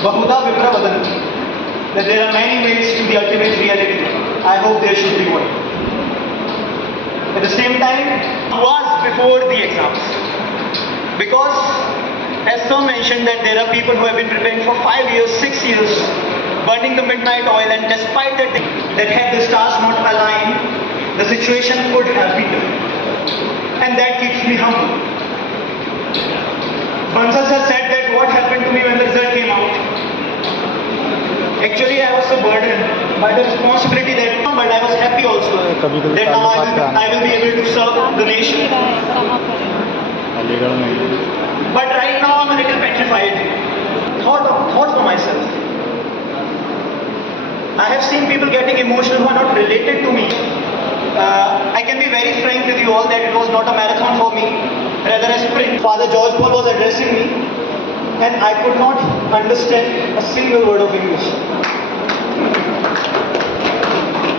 Bahuda Vipra Vadanti, that there are many ways to the ultimate reality. I hope there should be one. At the same time, was before the exams. Because, as Sir mentioned, that there are people who have been preparing for 5 years, 6 years, burning the midnight oil, and despite that had the stars not aligned, the situation could have been different. And that keeps me humble. Bansal sir said that what happened to me when the result came out. Actually, I was so burdened by the responsibility that, but I was happy also that now I will be able to serve the nation. Aligarh mein. But right now I'm a little petrified. Thought for myself. I have seen people getting emotional who are not related to me. I can be very frank with you all that it was not a marathon for me, rather a sprint. Father George Paul was addressing me and I could not understand a single word of English.